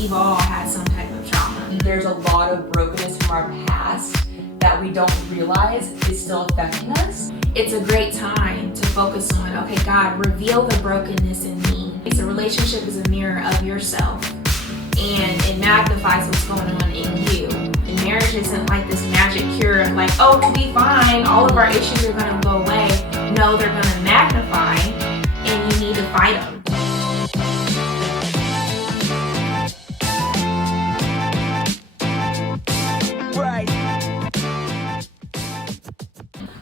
we've all had some type of trauma. There's a lot of brokenness from our past that we don't realize is still affecting us. It's a great time to focus on, okay, God, reveal the brokenness in me. A relationship is a mirror of yourself, and it magnifies what's going on in you. And marriage isn't like this magic cure of like, oh, we'll be fine, all of our issues are going to go away. No, they're going to magnify, and you need to fight them.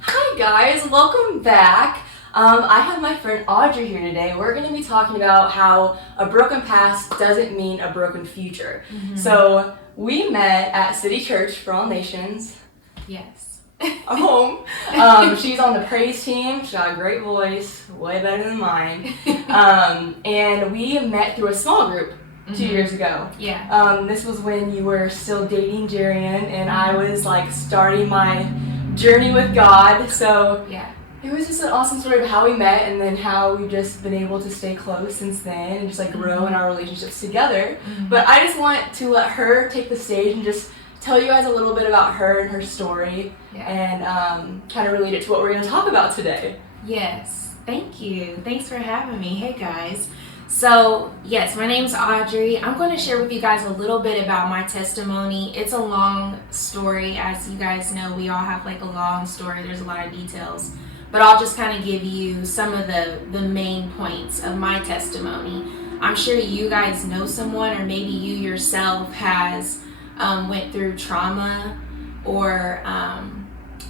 Hi guys, welcome back. I have my friend Audrey here today. We're going to be talking about how a broken past doesn't mean a broken future. So we met at City Church for All Nations. Yes. Home. She's on the praise team. She's got a great voice, way better than mine. And we met through a small group 2 years ago. Yeah. This was when you were still dating Jarian, and I was like starting my journey with God. So yeah, it was just an awesome story of how we met, and then how we've just been able to stay close since then and just like grow in our relationships together. But I just want to let her take the stage and just tell you guys a little bit about her and her story, and kind of relate it to what we're going to talk about today. Yes, thank you. Thanks for having me. Hey guys. So yes, my name's Audrey. I'm going to share with you guys a little bit about my testimony. It's a long story. As you guys know, we all have like a long story. There's a lot of details. But I'll just kind of give you some of the main points of my testimony. I'm sure you guys know someone, or maybe you yourself has went through trauma or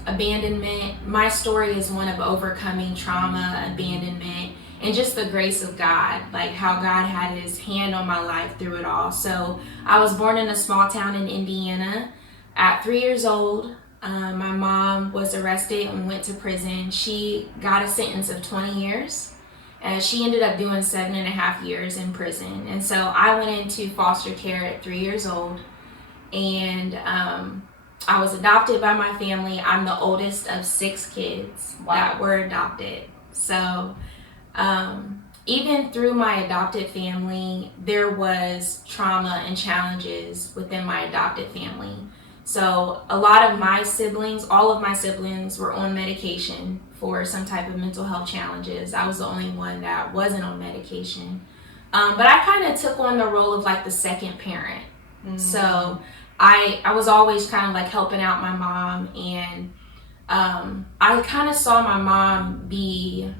abandonment. My story is one of overcoming trauma, abandonment, and just the grace of God, like how God had his hand on my life through it all. So I was born in a small town in Indiana. At 3 years old, my mom was arrested and went to prison. She got a sentence of 20 years. And she ended up doing 7.5 years in prison. And so I went into foster care at 3 years old. And I was adopted by my family. I'm the oldest of 6 kids that were adopted. So even through my adopted family, there was trauma and challenges within my adopted family. So a lot of my siblings, all of my siblings were on medication for some type of mental health challenges. I was the only one that wasn't on medication. But I kind of took on the role of like the second parent. So I was always kind of like helping out my mom, and I kind of saw my mom be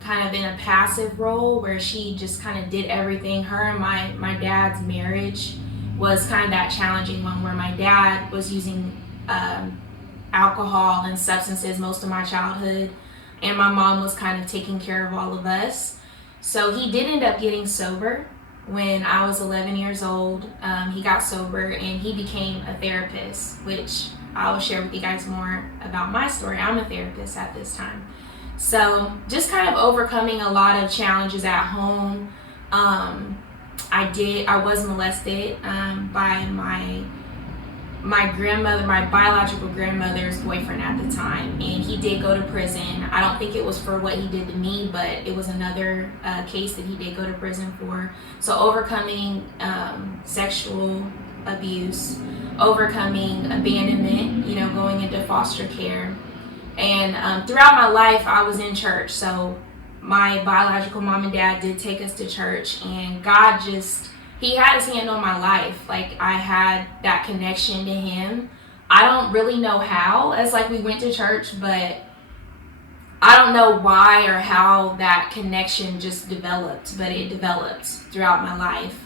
kind of in a passive role where she just kind of did everything. Her and my dad's marriage was kind of that challenging one, where my dad was using alcohol and substances most of my childhood, and my mom was kind of taking care of all of us. So he did end up getting sober when I was 11 years old. He got sober and he became a therapist, which I will share with you guys more about my story. I'm a therapist at this time. So just kind of overcoming a lot of challenges at home. I was molested by my grandmother, my biological grandmother's boyfriend at the time, and he did go to prison. I don't think it was for what he did to me, but it was another case that he did go to prison for. So overcoming sexual abuse, overcoming abandonment, going into foster care. And throughout my life, I was in church. So my biological mom and dad did take us to church, and God he had his hand on my life. Like, I had that connection to him. I don't really know how, as like we went to church, but I don't know why or how that connection just developed, but it developed throughout my life.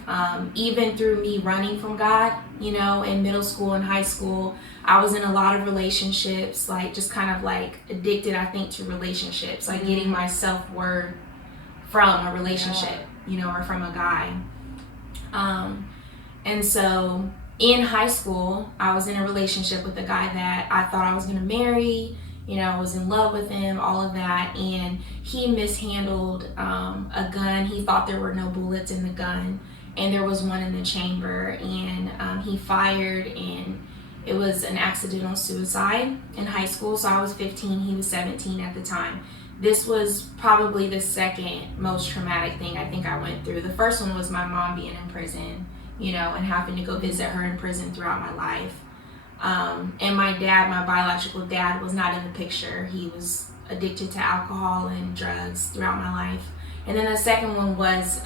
Even through me running from God, in middle school and high school, I was in a lot of relationships, like just kind of like addicted, I think, to relationships, like getting my self-worth from a relationship, or from a guy. And so in high school, I was in a relationship with a guy that I thought I was going to marry. I was in love with him, all of that, and he mishandled a gun. He thought there were no bullets in the gun, and there was one in the chamber, and he fired, and it was an accidental suicide in high school. So I was 15, he was 17 at the time. This was probably the second most traumatic thing I think I went through. The first one was my mom being in prison, and having to go visit her in prison throughout my life. And my dad, my biological dad, was not in the picture. He was addicted to alcohol and drugs throughout my life. And then the second one was,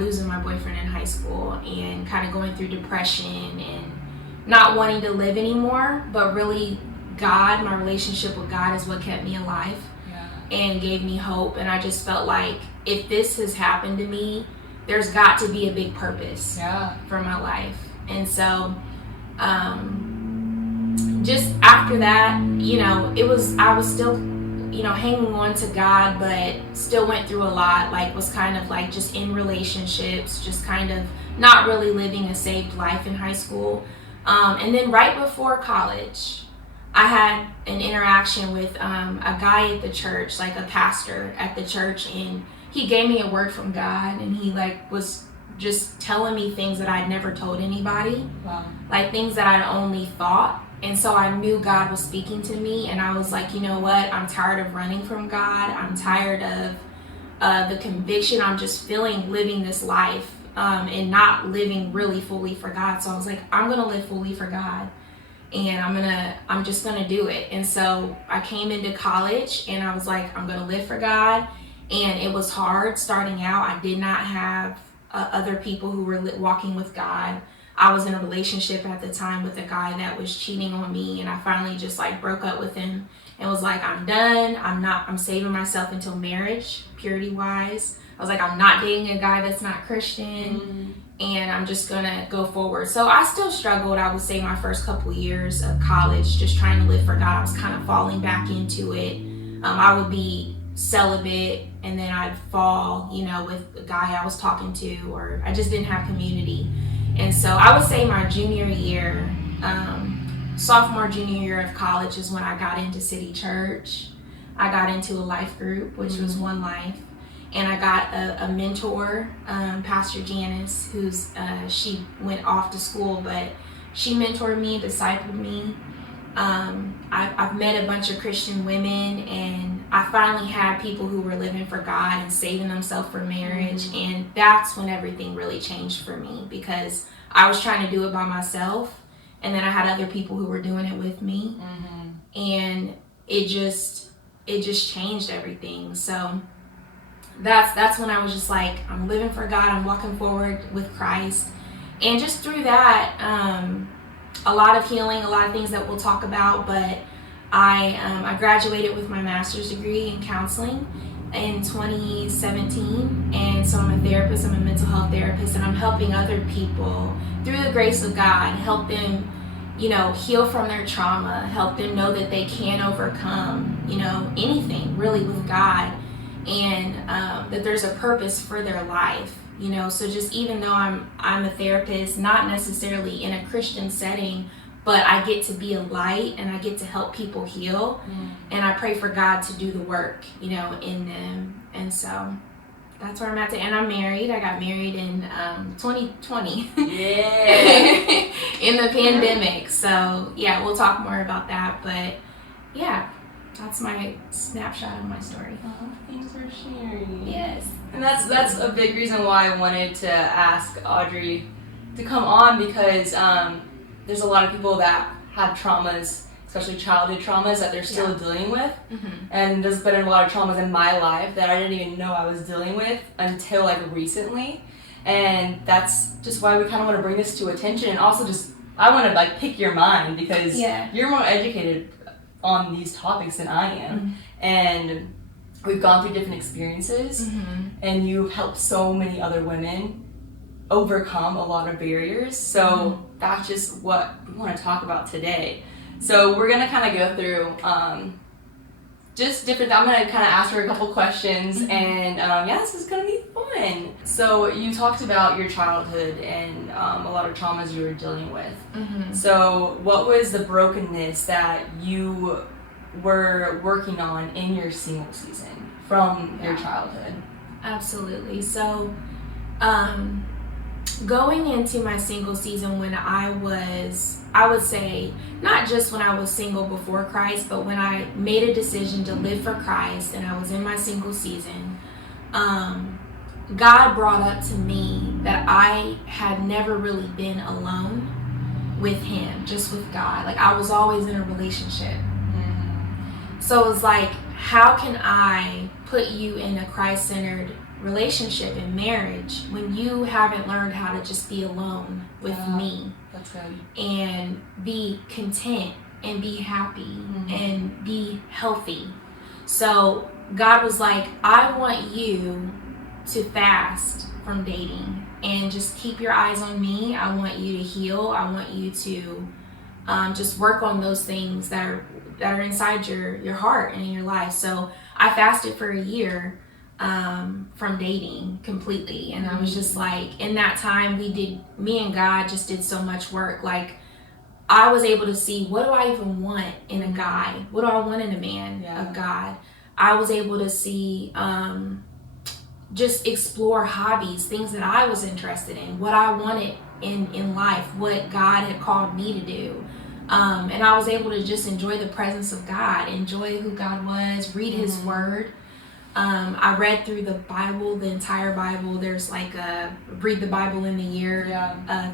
losing my boyfriend in high school and kind of going through depression and not wanting to live anymore, but really God, my relationship with God is what kept me alive and gave me hope. And I just felt like if this has happened to me, there's got to be a big purpose for my life. And so just after that, I was still, hanging on to God, but still went through a lot, like was kind of like just in relationships, just kind of not really living a saved life in high school. And then right before college, I had an interaction with a guy at the church, like a pastor at the church, and he gave me a word from God, and he was just telling me things that I'd never told anybody, like things that I'd only thought. And so I knew God was speaking to me, and I was like, you know what? I'm tired of running from God. I'm tired of the conviction I'm just feeling living this life and not living really fully for God. So I was like, I'm gonna live fully for God, and I'm just gonna do it. And so I came into college, and I was like, I'm gonna live for God. And it was hard starting out. I did not have other people who were walking with God. I was in a relationship at the time with a guy that was cheating on me, and I finally just broke up with him and was like, I'm done. I'm saving myself until marriage, purity wise. I was like, I'm not dating a guy that's not Christian, and I'm just gonna go forward. So I still struggled, I would say, my first couple years of college, just trying to live for God. I was kind of falling back into it. I would be celibate, and then I'd fall, with the guy I was talking to, or I just didn't have community. And so I would say my junior year, sophomore, junior year of college is when I got into City Church. I got into a life group, which was One Life. And I got a mentor, Pastor Janice, she went off to school, but she mentored me, discipled me. I've met a bunch of Christian women, and I finally had people who were living for God and saving themselves for marriage. And that's when everything really changed for me, because I was trying to do it by myself, and then I had other people who were doing it with me. And it just changed everything. So that's when I was just like, I'm living for God, I'm walking forward with Christ. And just through that, a lot of healing, a lot of things that we'll talk about, but I graduated with my master's degree in counseling in 2017, and so I'm a therapist, I'm a mental health therapist, and I'm helping other people through the grace of God, help them, heal from their trauma, help them know that they can overcome, anything really with God, and that there's a purpose for their life. So just even though I'm a therapist, not necessarily in a Christian setting, but I get to be a light, and I get to help people heal, and I pray for God to do the work, in them. And so that's where I'm at today. And I'm married. I got married in 2020. Yeah. In the pandemic. So yeah, we'll talk more about that. But yeah, that's my snapshot of my story. Oh, thanks for sharing. Yes. And that's a big reason why I wanted to ask Audrey to come on, because there's a lot of people that have traumas, especially childhood traumas, that they're still dealing with. And there's been a lot of traumas in my life that I didn't even know I was dealing with until recently. And that's just why we kind of want to bring this to attention. And also just, I want to pick your mind, because you're more educated on these topics than I am. And we've gone through different experiences, and you've helped so many other women overcome a lot of barriers. So that's just what we want to talk about today. So we're going to kind of go through just different, I'm going to kind of ask her a couple questions, and this is going to be fun. So you talked about your childhood and a lot of traumas you were dealing with. So what was the brokenness that you were working on in your single season from your childhood? Absolutely. So going into my single season, when I would say, not just when I was single before Christ, but when I made a decision to live for Christ and I was in my single season, God brought up to me that I had never really been alone with him, just with God. Like, I was always in a relationship. So it was like, how can I put you in a Christ-centered relationship in marriage when you haven't learned how to just be alone with me? That's good. And be content and be happy and be healthy. So God was like, I want you to fast from dating and just keep your eyes on me. I want you to heal. I want you to just work on those things that are inside your heart and in your life. So I fasted for a year from dating completely. And I was just like, in that time, me and God just did so much work. Like, I was able to see, what do I even want in a guy? What do I want in a man of God? I was able to see, just explore hobbies, things that I was interested in, what I wanted in life, what God had called me to do. And I was able to just enjoy the presence of God, enjoy who God was, read his word. I read through the Bible, the entire Bible. There's like a read the Bible in a year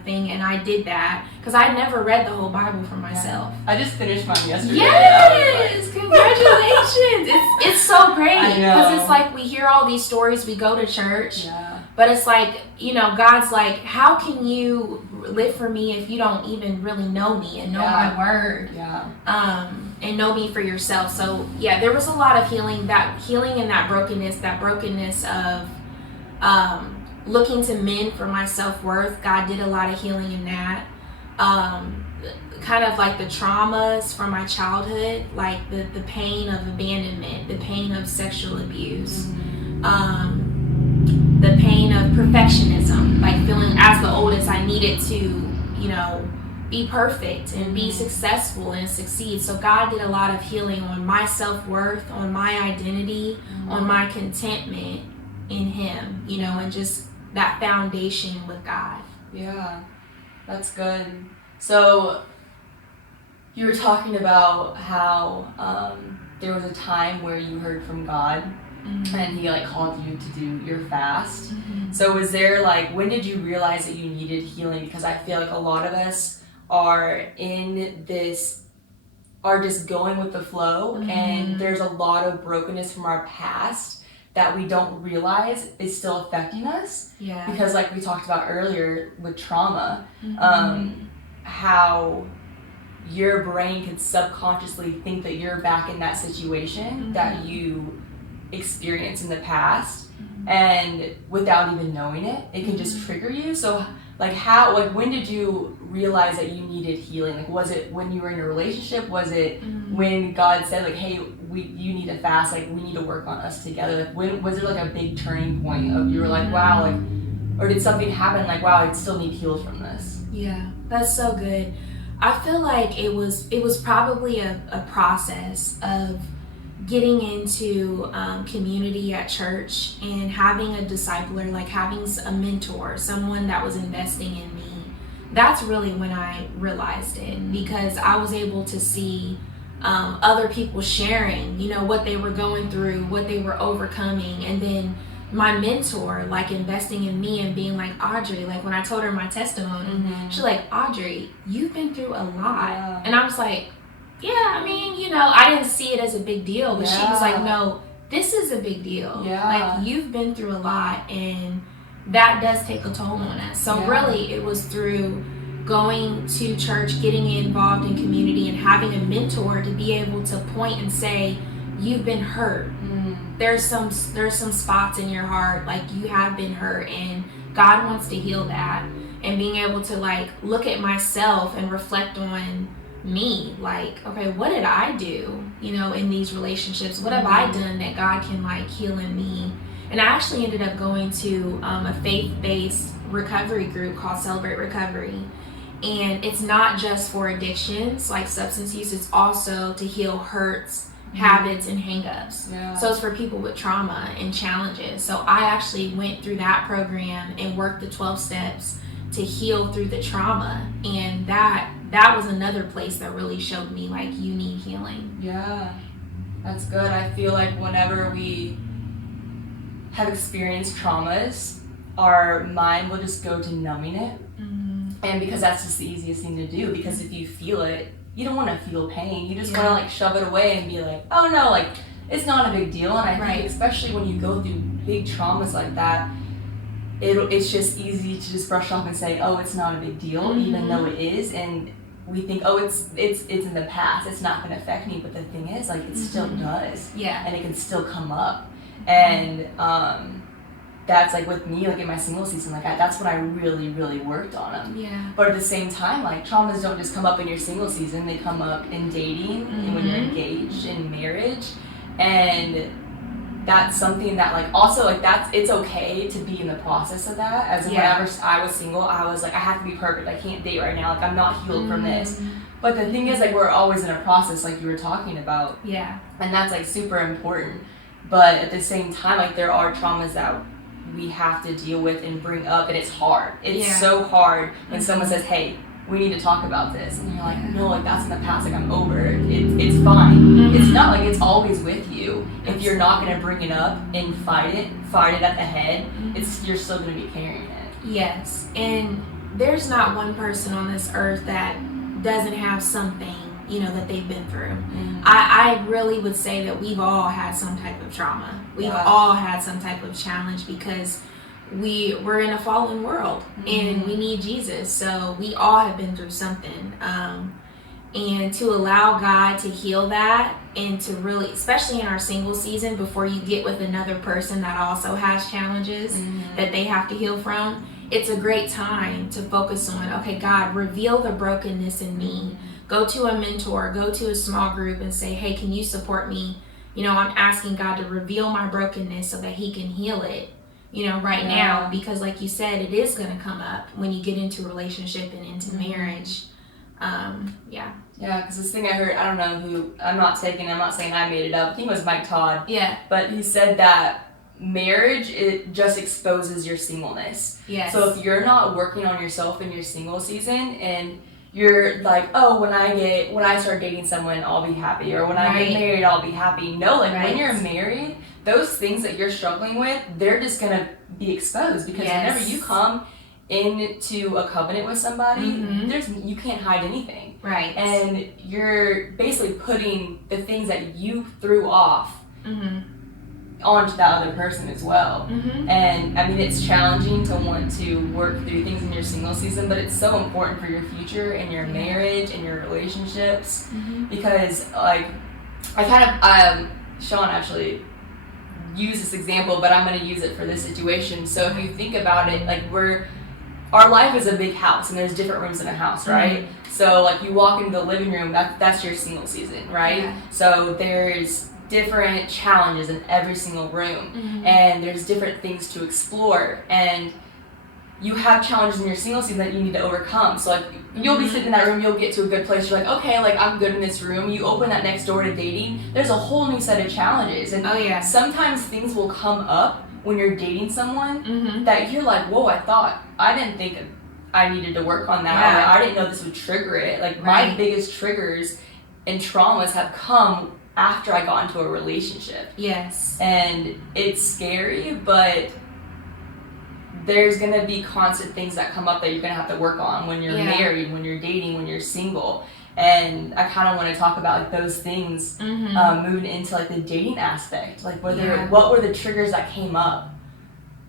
thing, and I did that because I'd never read the whole Bible for myself. I just finished mine yesterday. Yes, congratulations! It's so great because it's like we hear all these stories, we go to church, but it's like, God's like, how can you live for me if you don't even really know me and know my word? And know me for yourself. So there was a lot of healing and that brokenness of looking to men for my self-worth. God did a lot of healing in that. Kind of like the traumas from my childhood, like the pain of abandonment, the pain of sexual abuse, the pain of perfectionism, like feeling as the oldest I needed to, be perfect and be successful and succeed. So God did a lot of healing on my self-worth, on my identity, on my contentment in him, and just that foundation with God. Yeah, that's good. So you were talking about how there was a time where you heard from God and he called you to do your fast. So was there when did you realize that you needed healing? Because I feel like a lot of us are just going with the flow, and there's a lot of brokenness from our past that we don't realize is still affecting us. Because like we talked about earlier with trauma, how your brain could subconsciously think that you're back in that situation that you experienced in the past, and without even knowing it can just trigger you. So when did you realize that you needed healing? Was it when you were in a relationship? Was it when God said hey, you need to fast, we need to work on us together? When was there a big turning point of you were wow, or did something happen wow, I still need healed from this? Yeah, that's so good. I feel like it was probably a process of getting into community at church and having a discipler, having a mentor, someone that was investing in me. That's really when I realized it, because I was able to see other people sharing, what they were going through, what they were overcoming, and then my mentor investing in me and being Audrey, when I told her my testimony, she's Audrey, you've been through a lot. And I was I mean, I didn't see it as a big deal, but she was no, this is a big deal. You've been through a lot, and that does take a toll on us. So really, it was through going to church, getting involved in community, and having a mentor to be able to point and say, you've been hurt. There's some spots in your heart, you have been hurt, and God wants to heal that. And being able to look at myself and reflect on me, okay, what did I do, in these relationships? What have I done that God can heal in me? And I actually ended up going to a faith-based recovery group called Celebrate Recovery. And it's not just for addictions like substance use, it's also to heal hurts, habits, and hang-ups. So it's for people with trauma and challenges. So I actually went through that program and worked the 12 steps to heal through the trauma, and that was another place that really showed me you need healing. That's good. I feel whenever we have experienced traumas, our mind will just go to numbing it. And because that's just the easiest thing to do, because if you feel it, you don't want to feel pain. You just want to like shove it away and be like, oh no, like it's not a big deal. And I think especially when you go through big traumas like that, it's just easy to just brush off and say, oh, it's not a big deal, even though it is. And we think, oh, it's in the past, it's not going to affect me. But the thing is, like, it still does. Yeah. And it can still come up. And that's like with me, like in my single season, like that's when I really, really worked on them. Yeah. But at the same time, like traumas don't just come up in your single season; they come up in dating, and when you're engaged, in marriage, and that's something that like also like it's okay to be in the process of that. As whenever I was single, I was like, I have to be perfect. I can't date right now. Like I'm not healed from this. But the thing is, like we're always in a process, like you were talking about. Yeah. And that's like super important. But at the same time, like there are traumas that we have to deal with and bring up, and it's hard. It's so hard when someone says, hey, we need to talk about this, and you're like, no, like that's in the past, like I'm over it. It's fine. It's not like it's always with you. If you're not going to bring it up and fight it at the head, you're still going to be carrying it. Yes, and there's not one person on this earth that doesn't have something, you know, that they've been through. I really would say that we've all had some type of trauma. We've all had some type of challenge because we're in a fallen world and we need Jesus. So we all have been through something. And to allow God to heal that, and to really, especially in our single season, before you get with another person that also has challenges that they have to heal from, it's a great time to focus on, okay, God, reveal the brokenness in me. Go to a mentor, go to a small group and say, hey, can you support me? You know, I'm asking God to reveal my brokenness so that he can heal it, you know, right now. Because like you said, it is going to come up when you get into a relationship and into marriage. Yeah, because this thing I heard, I don't know who, I'm not saying I made it up. I think it was Mike Todd. Yeah. But he said that marriage, it just exposes your singleness. Yes. So if you're not working on yourself in your single season, and you're like, oh, when I start dating someone, I'll be happy, or when I get married, I'll be happy. No, like when you're married, those things that you're struggling with, they're just gonna be exposed, because whenever you come into a covenant with somebody, you can't hide anything. Right. And you're basically putting the things that you threw off onto that other person as well. And I mean, it's challenging to want to work through things in your single season, but it's so important for your future and your marriage and your relationships, because like Sean actually used this example, but I'm going to use it for this situation. So if you think about it, like our life is a big house, and there's different rooms in a house, right? So like you walk into the living room, that's your single season, right? So there's different challenges in every single room, and there's different things to explore, and you have challenges in your single season that you need to overcome. So like you'll be sitting in that room, you'll get to a good place, you're like, okay, like I'm good in this room. You open that next door to dating, there's a whole new set of challenges, and sometimes things will come up when you're dating someone that you're like, whoa, I didn't think I needed to work on that, or I didn't know this would trigger it. Like my biggest triggers and traumas have come after I got into a relationship. Yes. And it's scary, but there's going to be constant things that come up that you're going to have to work on when you're married, when you're dating, when you're single. And I kind of want to talk about like those things moving into like the dating aspect. Like what were the triggers that came up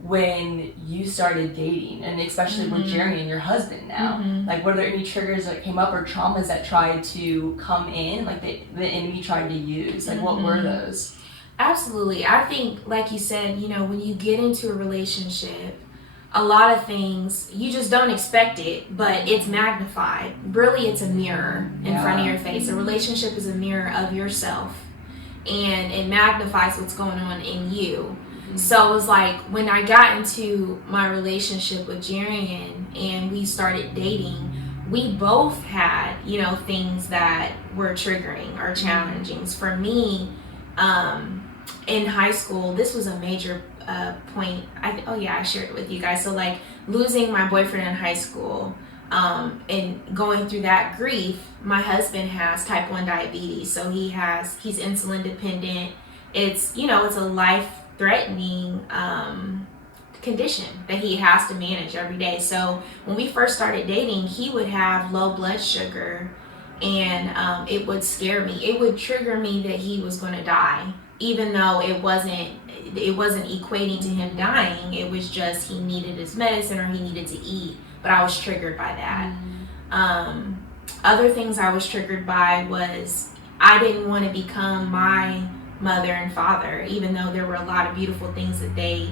when you started dating, and especially with Jeremy and your husband now? Like were there any triggers that came up, or traumas that tried to come in, like the enemy tried to use? Like what were those? Absolutely. I think, like you said, you know, when you get into a relationship, a lot of things, you just don't expect it, but it's magnified. Really, it's a mirror in front of your face. A relationship is a mirror of yourself, and it magnifies what's going on in you. So it was like when I got into my relationship with Jarian and we started dating, we both had, you know, things that were triggering or challenging. For me, in high school, this was a major point. I shared it with you guys. So like losing my boyfriend in high school, and going through that grief. My husband has type 1 diabetes, so he's insulin dependent. It's, you know, it's a life threatening condition that he has to manage every day. So when we first started dating, he would have low blood sugar, and it would scare me. It would trigger me that he was going to die, even though it wasn't equating to him dying. It was just he needed his medicine or he needed to eat. But I was triggered by that. Other things I was triggered by was I didn't want to become my mother and father, even though there were a lot of beautiful things that they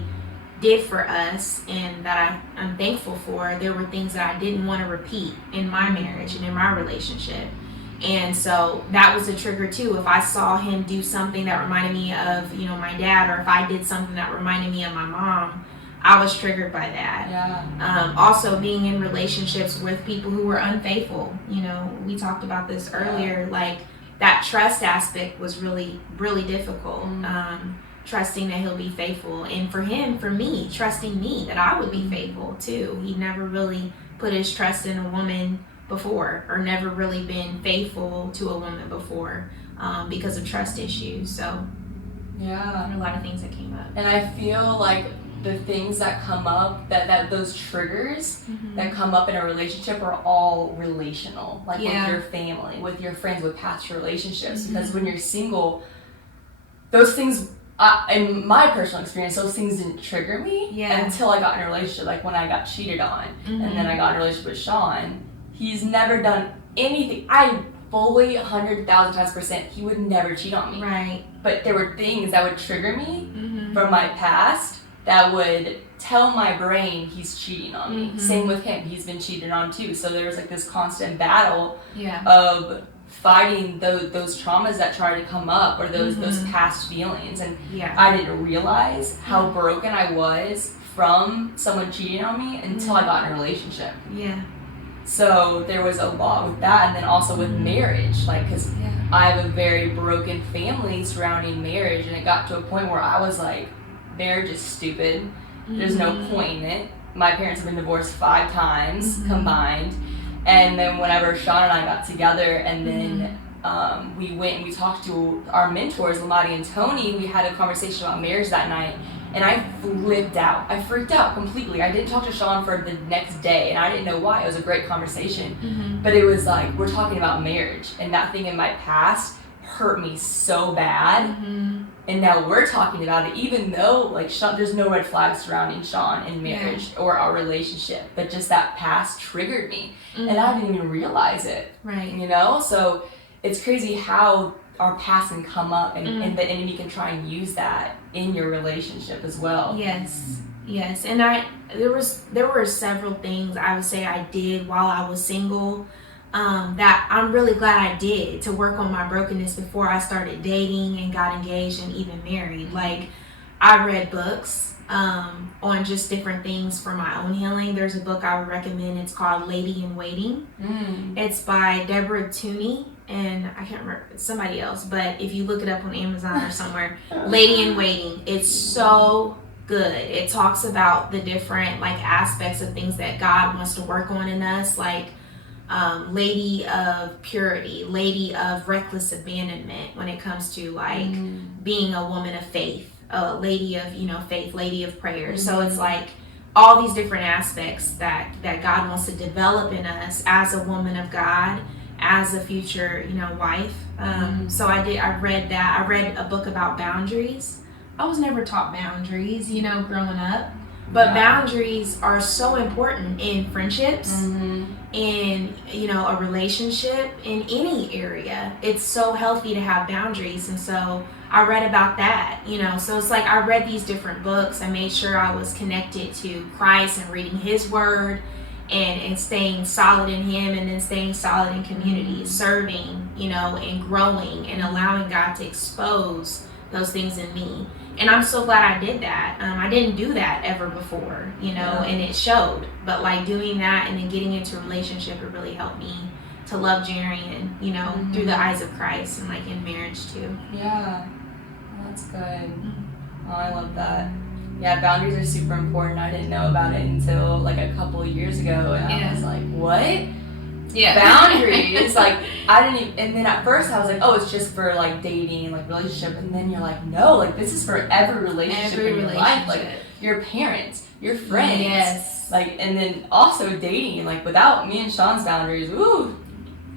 did for us and that I'm thankful for. There were things that I didn't want to repeat in my marriage and in my relationship. And so that was a trigger too. If I saw him do something that reminded me of, my dad, or if I did something that reminded me of my mom, I was triggered by that. Yeah. Also being in relationships with people who were unfaithful. We talked about this earlier, like that trust aspect was really, really difficult. Trusting that he'll be faithful, and for me, trusting me that I would be faithful too. He never really put his trust in a woman before, or never really been faithful to a woman before, because of trust issues. So there are a lot of things that came up. And I feel like the things that come up, that those triggers that come up in a relationship are all relational, like with your family, with your friends, with past relationships. Because when you're single, those things, in my personal experience, those things didn't trigger me until I got in a relationship. Like when I got cheated on, and then I got in a relationship with Sean. He's never done anything. I fully 100,000%, he would never cheat on me. Right. But there were things that would trigger me from my past that would tell my brain he's cheating on me. Same with him. He's been cheated on too. So there was like this constant battle of fighting those traumas that try to come up, or those past feelings. And I didn't realize how broken I was from someone cheating on me until I got in a relationship. So there was a lot with that, and then also with marriage, like, because I have a very broken family surrounding marriage, and it got to a point where I was like, marriage is stupid. There's no point in it. My parents have been divorced 5 times combined. And then whenever Sean and I got together, and then we went and we talked to our mentors, Lamadi and Tony, we had a conversation about marriage that night, and I flipped out. I freaked out completely. I didn't talk to Sean for the next day, and I didn't know why. It was a great conversation. But it was like, we're talking about marriage, and that thing in my past hurt me so bad. And now we're talking about it, even though like Sean, there's no red flags surrounding Sean in marriage or our relationship, but just that past triggered me, and I didn't even realize it. Right. So it's crazy how our past can come up, and the enemy can try and use that in your relationship as well. Yes. And there were several things I would say I did while I was single, that I'm really glad I did, to work on my brokenness before I started dating and got engaged and even married. Like, I read books on just different things for my own healing. There's a book I would recommend. It's called Lady in Waiting. It's by Deborah Tooney, and I can't remember, it's somebody else, but if you look it up on Amazon or somewhere, Lady in Waiting, it's so good. It talks about the different like aspects of things that God wants to work on in us, like lady of purity, lady of reckless abandonment when it comes to like being a woman of faith, a lady of faith, lady of prayer. So it's like all these different aspects that God wants to develop in us as a woman of God, as a future wife. So I read that. I read a book about boundaries. I was never taught boundaries growing up, but boundaries are so important in friendships, in a relationship, in any area. It's so healthy to have boundaries. And so I read about that, so it's like I read these different books. I made sure I was connected to Christ and reading his word, and staying solid in him, and then staying solid in community, serving, and growing, and allowing God to expose those things in me. And I'm so glad I did that. I didn't do that ever before, and it showed. But like doing that and then getting into a relationship, it really helped me to love Jarian, through the eyes of Christ, and like in marriage too. Yeah, that's good. Oh, I love that. Yeah, boundaries are super important. I didn't know about it until like a couple of years ago, and I was like, what? Boundaries. Like, I didn't even, and then at first I was like, oh, it's just for like dating and like relationship, and then you're like, no, like this is for every relationship in your life. Like, your parents, your friends. Yes. Like, and then also dating. Like, without me and Sean's boundaries, ooh,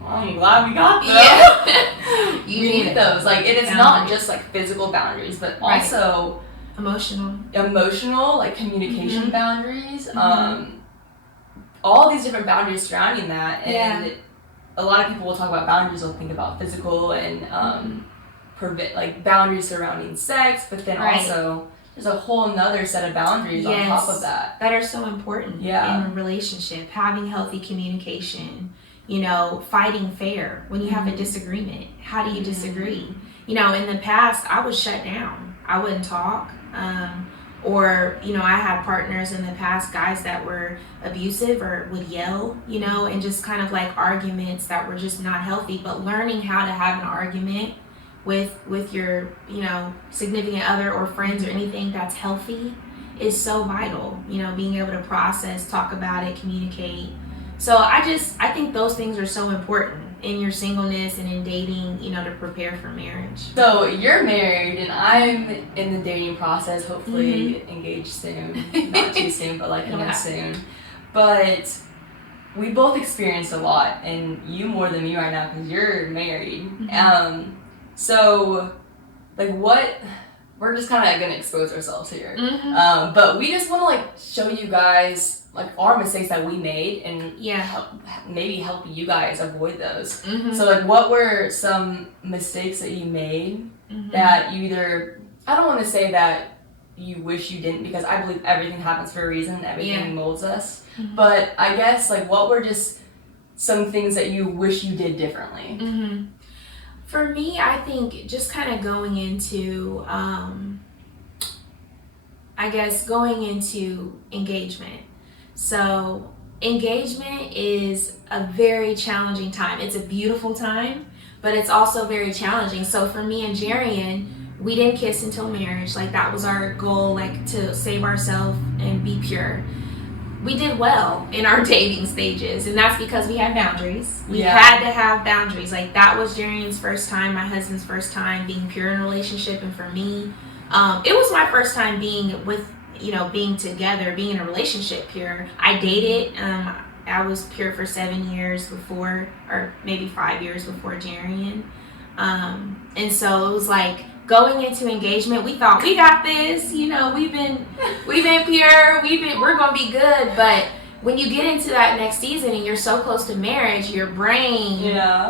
I'm glad we got those. Yeah. We need those. Like, it is not just like physical boundaries, but also emotional, like communication boundaries. All these different boundaries surrounding that, and a lot of people will talk about boundaries. Will think about physical and like boundaries surrounding sex, but then also there's a whole nother set of boundaries on top of that are so important in a relationship. Having healthy communication, you know, fighting fair when you have a disagreement. How do you disagree? You know, in the past I was shut down. I wouldn't talk. Or, you know, I had partners in the past, guys that were abusive or would yell, you know, and just kind of like arguments that were just not healthy. But learning how to have an argument with your, you know, significant other or friends or anything that's healthy is so vital. You know, being able to process, talk about it, communicate. So I think those things are so important in your singleness and in dating, you know, to prepare for marriage. So you're married and I'm in the dating process, hopefully engaged soon. Not too soon, but like soon. But we both experienced a lot, and you more than me right now because you're married. So like we're just kind of going to expose ourselves here. But we just want to like show you guys like our mistakes that we made and maybe help you guys avoid those. So like what were some mistakes that you made that you either, I don't want to say that you wish you didn't, because I believe everything happens for a reason, everything molds us. But I guess like what were just some things that you wish you did differently? For me, I think just kind of going into engagement. So engagement is a very challenging time. It's a beautiful time, but it's also very challenging. So for me and Jarian, we didn't kiss until marriage. Like that was our goal, like to save ourselves and be pure. We did well in our dating stages, and that's because we had boundaries. We had to have boundaries. Like that was Jarian's first time, my husband's first time being pure in a relationship, and for me, it was my first time being being together, being in a relationship pure. I dated, I was pure for 7 years before, or maybe 5 years before Jarian. And so it was like going into engagement, we thought we got this, you know, we've been pure, we're gonna be good. But when you get into that next season and you're so close to marriage, your brain,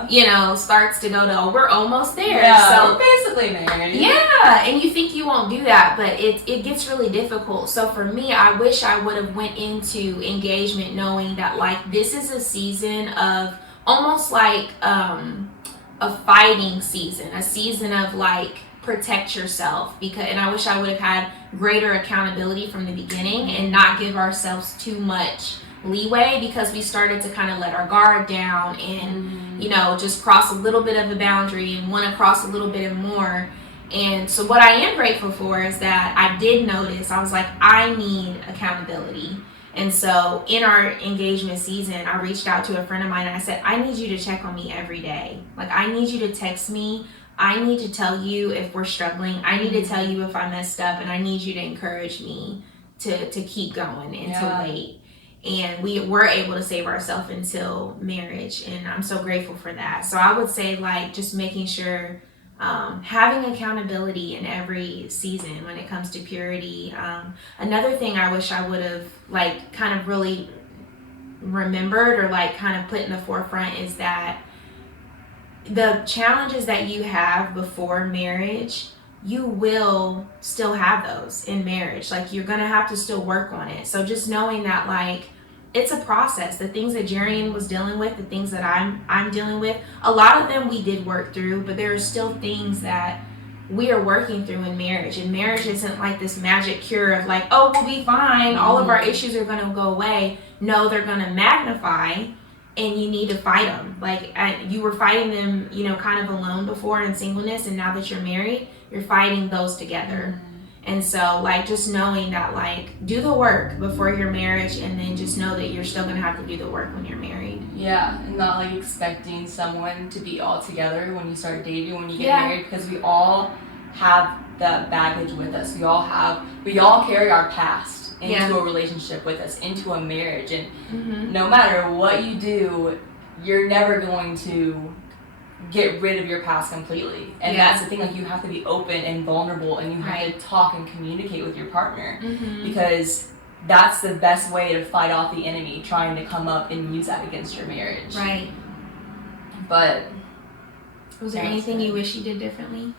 you know, starts to go to, oh, we're almost there. So we're basically married. Yeah, and you think you won't do that, but it gets really difficult. So for me, I wish I would have went into engagement knowing that like this is a season of almost like a fighting season, a season of like protect yourself, and I wish I would have had greater accountability from the beginning and not give ourselves too much leeway, because we started to kind of let our guard down and you know, just cross a little bit of the boundary and want to cross a little bit more. And so what I am grateful for is that I did notice, I was like, I need accountability. And so in our engagement season, I reached out to a friend of mine and I said, I need you to check on me every day. Like I need you to text me. I need to tell you if we're struggling. I need to tell you if I messed up, and I need you to encourage me to keep going and to wait. And we were able to save ourselves until marriage, and I'm so grateful for that. So I would say like just making sure having accountability in every season when it comes to purity. Another thing I wish I would have like kind of really remembered or like kind of put in the forefront is that the challenges that you have before marriage, you will still have those in marriage. Like you're gonna have to still work on it. So just knowing that like it's a process. The things that Jarian was dealing with, the things that I'm dealing with, a lot of them we did work through, but there are still things that we are working through in marriage. And marriage isn't like this magic cure of like, oh, we'll be fine, all of our issues are gonna go away. No, they're gonna magnify. And you need to fight them. Like you were fighting them, you know, kind of alone before in singleness, and now that you're married, you're fighting those together. And so like just knowing that like do the work before your marriage, and then just know that you're still gonna have to do the work when you're married. Yeah, and not like expecting someone to be all together when you start dating, when you get married, because we all have the baggage with us. We all carry our past into a relationship with us, into a marriage, and no matter what you do, you're never going to get rid of your past completely. And that's the thing, like, you have to be open and vulnerable, and you have to talk and communicate with your partner, because that's the best way to fight off the enemy trying to come up and use that against your marriage. Right. But was there anything you wish you did differently,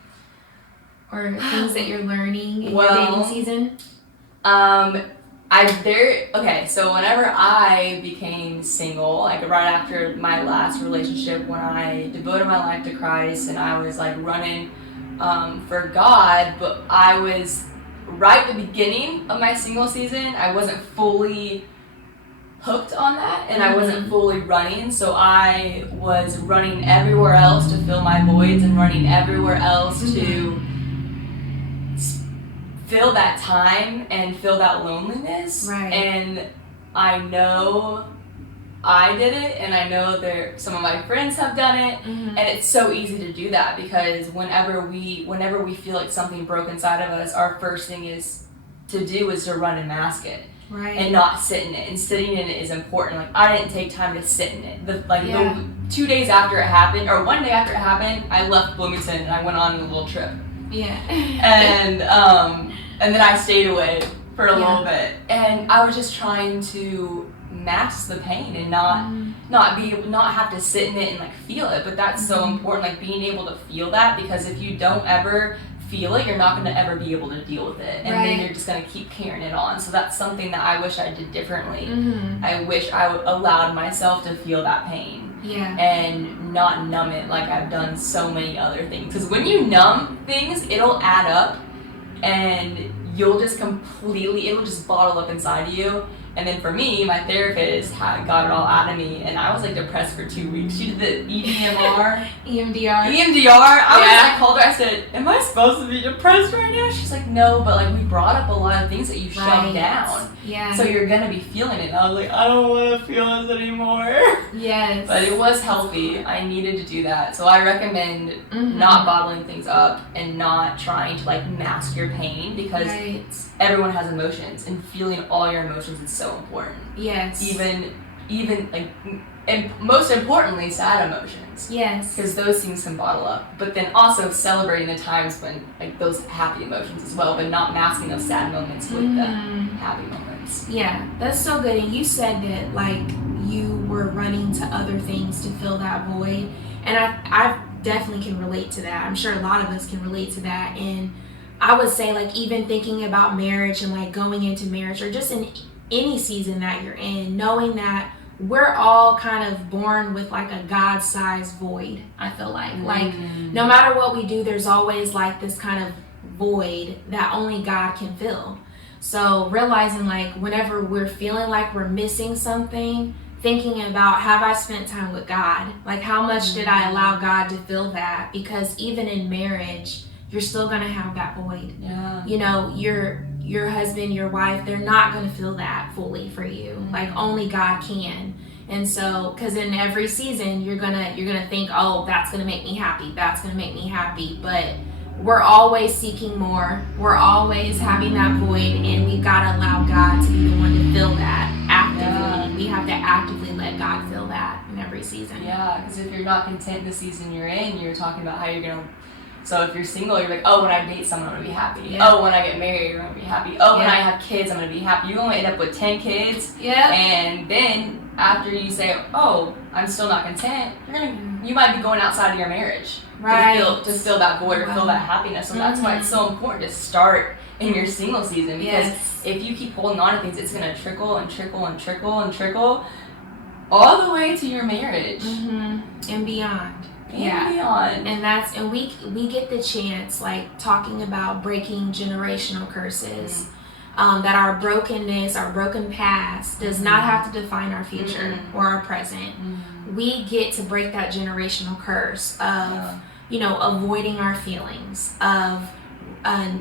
or things that you're learning in your dating season? So whenever I became single, like right after my last relationship, when I devoted my life to Christ and I was like running for God, but I was right at the beginning of my single season, I wasn't fully hooked on that, and I wasn't fully running, so I was running everywhere else to fill my voids and running everywhere else to fill that time and fill that loneliness. And I know I did it, and I know some of my friends have done it, and it's so easy to do that, because whenever we feel like something broke inside of us, our first thing is to run and mask it. And not sit in it. And sitting in it is important. Like, I didn't take time to sit in it. The 2 days after it happened, or 1 day after it happened, I left Bloomington and I went on a little trip. And then I stayed away for a little bit, and I was just trying to mask the pain and not have to sit in it and like feel it. But that's so important, like being able to feel that, because if you don't ever feel it, you're not going to ever be able to deal with it, and then you're just going to keep carrying it on. So that's something that I wish I did differently. I wish I allowed myself to feel that pain and not numb it like I've done so many other things, because when you numb things, it'll add up, and it'll just bottle up inside of you. And then for me, my therapist got it all out of me, and I was like depressed for 2 weeks. She did the EMDR. I called her, I said, am I supposed to be depressed right now? She's like, no, but like we brought up a lot of things that you shoved down. So you're going to be feeling it. And I was like, I don't want to feel this anymore. But it was healthy. I needed to do that. So I recommend not bottling things up and not trying to like mask your pain, because everyone has emotions, and feeling all your emotions is so important. Even like, and most importantly, sad emotions. Because those things can bottle up. But then also celebrating the times when, like, those happy emotions as well, but not masking those sad moments with the happy moments. That's so good. And you said that like you were running to other things to fill that void, and I definitely can relate to that. I'm sure a lot of us can relate to that. And I would say, like, even thinking about marriage and like going into marriage, or just in any season that you're in, knowing that we're all kind of born with like a God-sized void. I feel like no matter what we do, there's always like this kind of void that only God can fill. So realizing, like, whenever we're feeling like we're missing something, thinking about, have I spent time with God? Like, how much did I allow God to fill that? Because even in marriage, you're still gonna have that void. You know, your husband, your wife, they're not going to feel that fully for you. Like, only God can. And so, because in every season you're gonna think, oh, that's gonna make me happy, that's gonna make me happy, but we're always seeking more, we're always having that void, and we've got to allow God to be the one to fill that actively. We have to actively let God fill that in every season. Because if you're not content in the season you're in, you're talking about how you're gonna. So if you're single, you're like, oh, when I date someone, I'm going to be happy. Oh, when I get married, I'm going to be happy. Oh, when I have kids, I'm going to be happy. You're going to end up with 10 kids. And then after you say, oh, I'm still not content, you might be going outside of your marriage to fill that void or fill that happiness. So that's why it's so important to start in your single season. Because if you keep holding on to things, it's going to trickle and trickle and trickle and trickle all the way to your marriage. And beyond. And we get the chance, like, talking about breaking generational curses, that our brokenness, our broken past does not have to define our future or our present. We get to break that generational curse of avoiding our feelings, of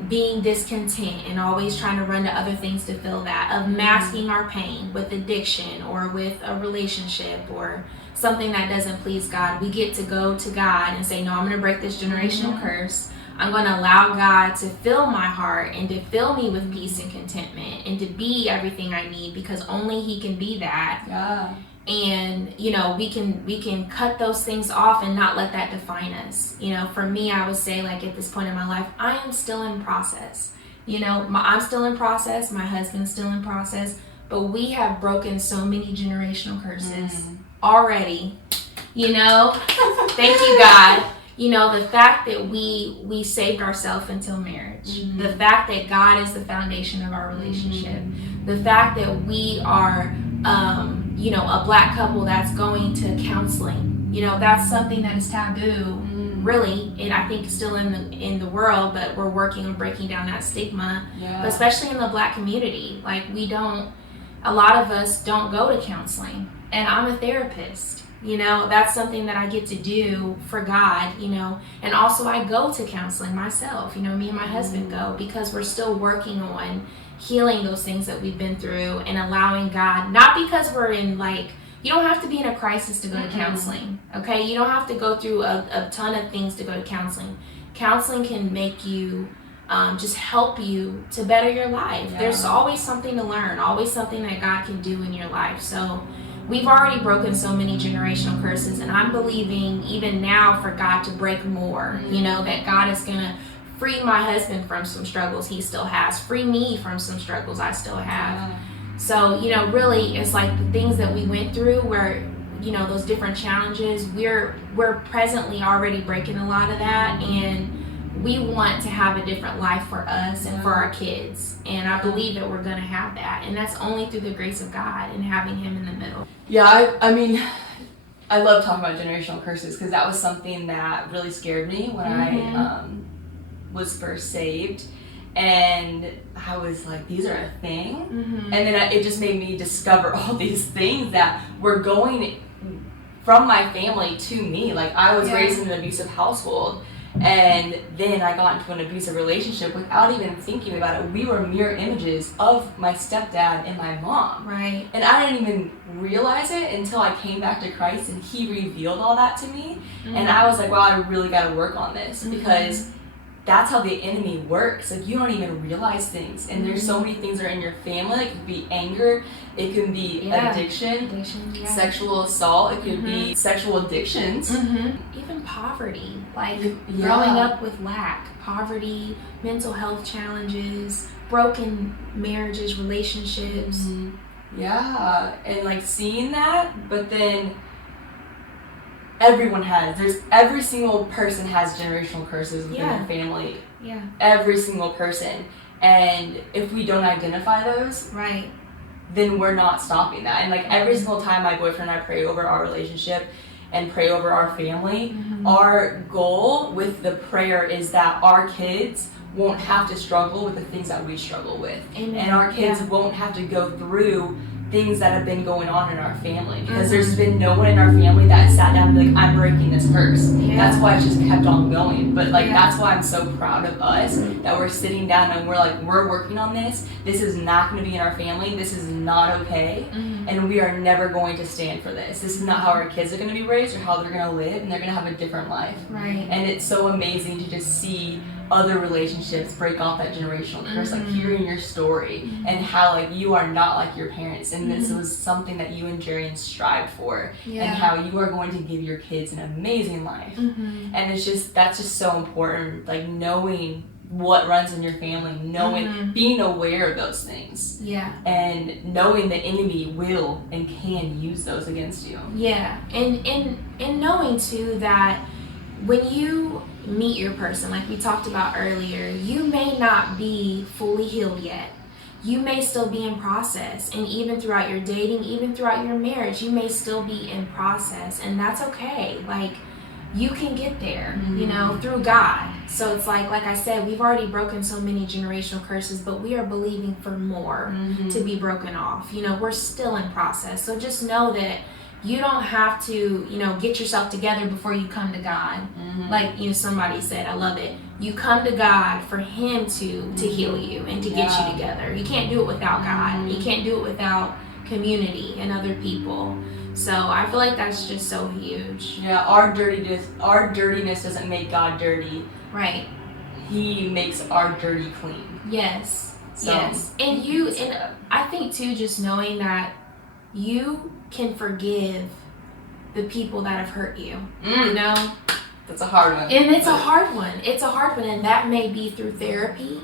being discontent and always trying to run to other things to fill that, of masking our pain with addiction or with a relationship or something that doesn't please God. We get to go to God and say, no, I'm going to break this generational curse. I'm going to allow God to fill my heart and to fill me with peace and contentment and to be everything I need, because only He can be that. Yeah. And we can cut those things off and not let that define us. For me, I would say, like, at this point in my life, I am still in process. I'm still in process, my husband's still in process, but we have broken so many generational curses already. Thank you, God. The fact that we saved ourselves until marriage, the fact that God is the foundation of our relationship, the fact that we are a Black couple that's going to counseling, that's something that is taboo, really, and I think still in the world, but we're working on breaking down that stigma, but especially in the Black community. Like, a lot of us don't go to counseling, and I'm a therapist. That's something that I get to do for God, and also I go to counseling myself. Me and my husband go, because we're still working on healing those things that we've been through and allowing God, not because we're in, like, you don't have to be in a crisis to go to counseling, okay? You don't have to go through a ton of things to go to counseling. Counseling can make you, just help you to better your life. There's always something to learn, always something that God can do in your life. So we've already broken so many generational curses, and I'm believing even now for God to break more, that God is going to free my husband from some struggles he still has, free me from some struggles I still have. So, really, it's like the things that we went through where, those different challenges, we're presently already breaking a lot of that, and we want to have a different life for us and for our kids. And I believe that we're going to have that. And that's only through the grace of God and having Him in the middle. Yeah, I mean, I love talking about generational curses, because that was something that really scared me when I was first saved. And I was like, these are a thing? And then it just made me discover all these things that were going from my family to me. Like, I was raised in an abusive household, and then I got into an abusive relationship without even thinking about it. We were mirror images of my stepdad and my mom. Right. And I didn't even realize it until I came back to Christ and He revealed all that to me. And I was like, wow, I really got to work on this, because that's how the enemy works. Like, you don't even realize things, and there's so many things that are in your family. Like, it could be anger, it can be addiction, sexual assault, it could be sexual addictions, even poverty, like growing up with lack, poverty, mental health challenges, broken marriages, relationships. And like seeing that, but then every single person has generational curses within their family. Every single person. And if we don't identify those, then we're not stopping that. And like every single time my boyfriend and I pray over our relationship and pray over our family, our goal with the prayer is that our kids won't have to struggle with the things that we struggle with. And our kids won't have to go through things that have been going on in our family, because there's been no one in our family that sat down and be like, I'm breaking this curse. That's why it's just kept on going. But like that's why I'm so proud of us that we're sitting down and we're like, we're working on this. This is not going to be in our family. This is not okay. And we are never going to stand for this. This is not how our kids are going to be raised or how they're going to live, and they're going to have a different life. And it's so amazing to just see other relationships break off that generational curse, like hearing your story and how like you are not like your parents, and this was something that you and Jarian strived for, and how you are going to give your kids an amazing life. And it's just, that's just so important, like knowing what runs in your family, knowing, being aware of those things, and knowing the enemy will and can use those against you. And knowing too that when you meet your person, like we talked about earlier, you may not be fully healed yet. You may still be in process, and even throughout your dating, even throughout your marriage, you may still be in process, and that's okay. Like, you can get there, you know, through God. So it's like I said, we've already broken so many generational curses, but we are believing for more to be broken off. You know, we're still in process. So just know that you don't have to, you know, get yourself together before you come to God. Like, you know, somebody said, I love it. You come to God for Him to heal you and to get you together. You can't do it without God. You can't do it without community and other people. So I feel like that's just so huge. Yeah, our dirtiness doesn't make God dirty. Right. He makes our dirty clean. Yes. So, yes. And I think too, just knowing that you can forgive the people that have hurt you. You know? That's a hard one. And it's a hard one. It's a hard one. And that may be through therapy.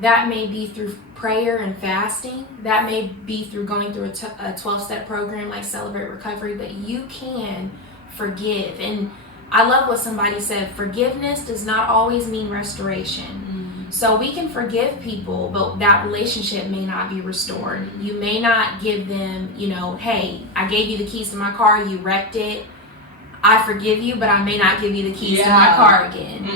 That may be through prayer and fasting. That may be through going through a 12-step program like Celebrate Recovery. But you can forgive. And I love what somebody said. Forgiveness does not always mean restoration. So we can forgive people, but that relationship may not be restored. You may not give them, you know, hey, I gave you the keys to my car, you wrecked it. I forgive you, but I may not give you the keys to my car again.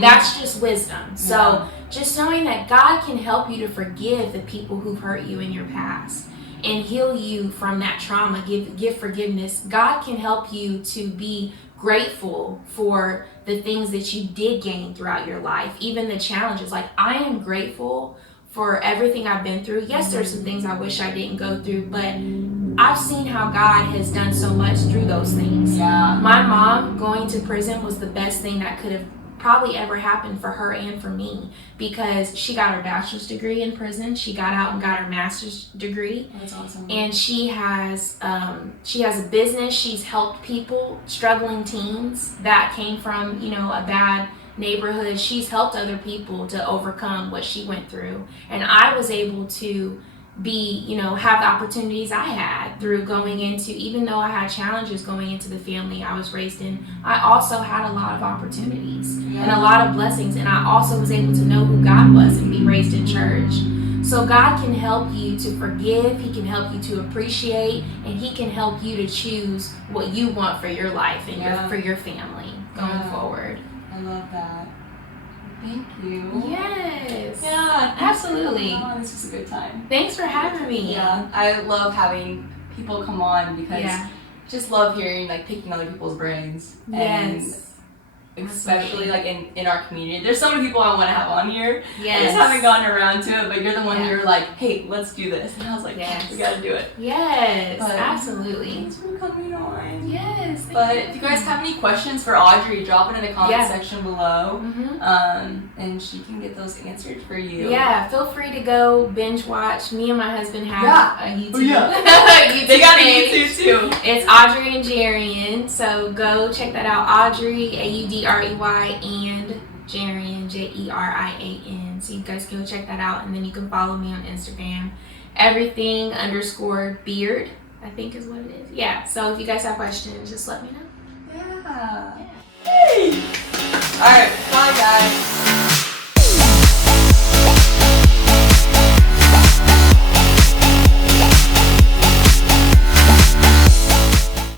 That's just wisdom. So just knowing that God can help you to forgive the people who've hurt you in your past and heal you from that trauma, give forgiveness. God can help you to be grateful for the things that you did gain throughout your life, even the challenges. Like, I am grateful for everything I've been through. Yes, there's some things I wish I didn't go through, but I've seen how God has done so much through those things. My mom going to prison was the best thing that could have probably ever happened for her and for me, because she got her bachelor's degree in prison. She got out and got her master's degree. That's awesome. And she has a business. She's helped people, struggling teens that came from, you know, a bad neighborhood. She's helped other people to overcome what she went through. And I was able to be, you know, have the opportunities I had through going into, even though I had challenges going into the family I was raised in, I also had a lot of opportunities and a lot of blessings. And I also was able to know who God was and be raised in church. So God can help you to forgive, He can help you to appreciate, and He can help you to choose what you want for your life and for your family going forward. I love that. Thank you. Yes. Yeah, absolutely. This was a good time. Thanks for having me. Yeah, I love having people come on because just love hearing, like, picking other people's brains. Yes. And especially like in our community. There's so many people I want to have on here. Yes. I just haven't gotten around to it, but you're the one you're like, hey, let's do this. And I was like, we gotta do it. Yes, but absolutely. Thanks for coming on. Yes. But if you guys have any questions for Audrey, drop it in the comment section below. And she can get those answered for you. Yeah, feel free to go binge watch. Me and my husband have a YouTube. YouTube they got a page. YouTube too. It's Audrey and Jarian. So go check that out. Audrey, Audrey, and Jarian, Jerian. So you guys go check that out, and then you can follow me on Instagram. Everything_beard, I think is what it is. Yeah. So if you guys have questions, just let me know. Yeah. Hey. All right. Bye, guys.